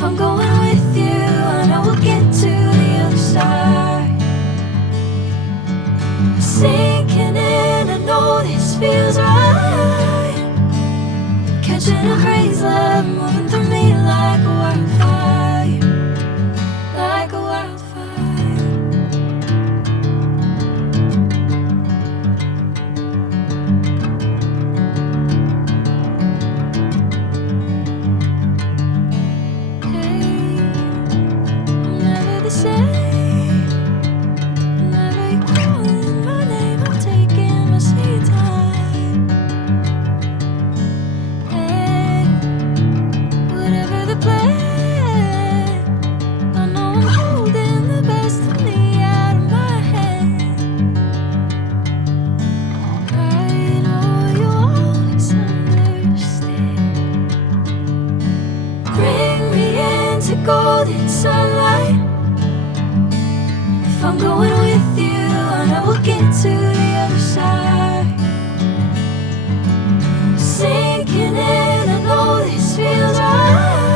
If I'm going with you, I know we'll get to the other side. Sinking in, I know this feels right. Catching a crazy love, moving through me like a wildfire, like a wildfire. Hey, I'm never the same. Whenever you're calling my name, I'm taking my sweet time. Hey, whatever the plan, I know I'm holding the best of me out of my hand. I know you'll always understand. Bring me into golden sunlight. If I'm going with you, I know we'll get to the other side. Sinking in, I know this feels right.